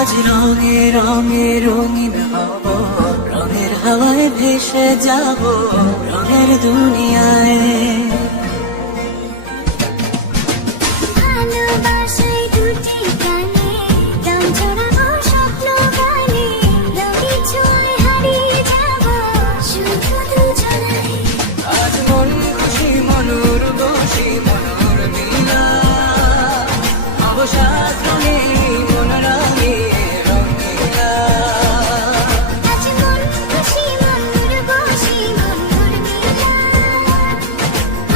আজ রঙে রঙে রঙিন হব, রঙের হাওয়ায় ভেসে যাব রঙের দুনিয়ায়। ভালোবাসায় দুটি প্রাণে রং ছড়াবো স্বপ্ন গানে, রঙে ছোঁয়ায় হারিয়ে যাব শুধু দুজনায়। আজ মন খুশি মনুর বসি মনুর মিলা, অবসাদ রঙে মন রাঙে রঙিলা। আজ মন খুশি মনুর বসি মনুর মিলা,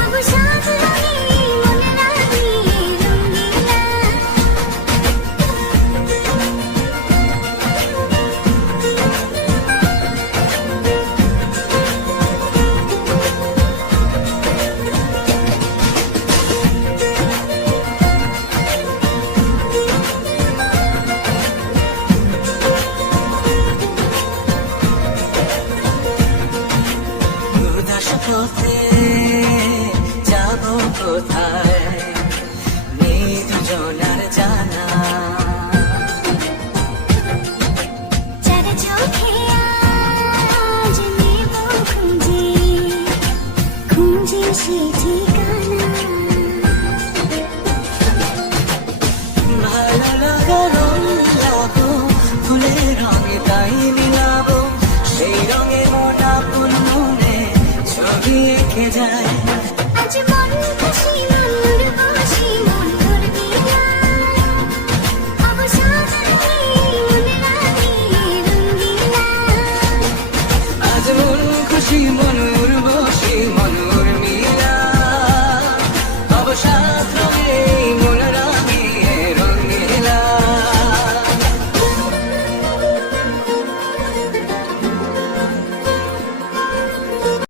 অবসাদ রঙে মন রাঙিয়ে রঙিলা। উদাস পথে যাব কোথায়, নেই দুজনার জানা। যার চোখে আজ নেব খুঁজে, খুঁজে সে ঠিকানা। ভালো লাগা রং লাবো, ফুলের রঙে তাই মিলাবো, সেই রঙে মন আপন মনে ছবি এঁকে যায়। আজ মন খুশি মনুর বসি মনুর মিলা, অবসাদ রঙে মন রাঙিয়ে রঙিলা। আজ মন খুশি মন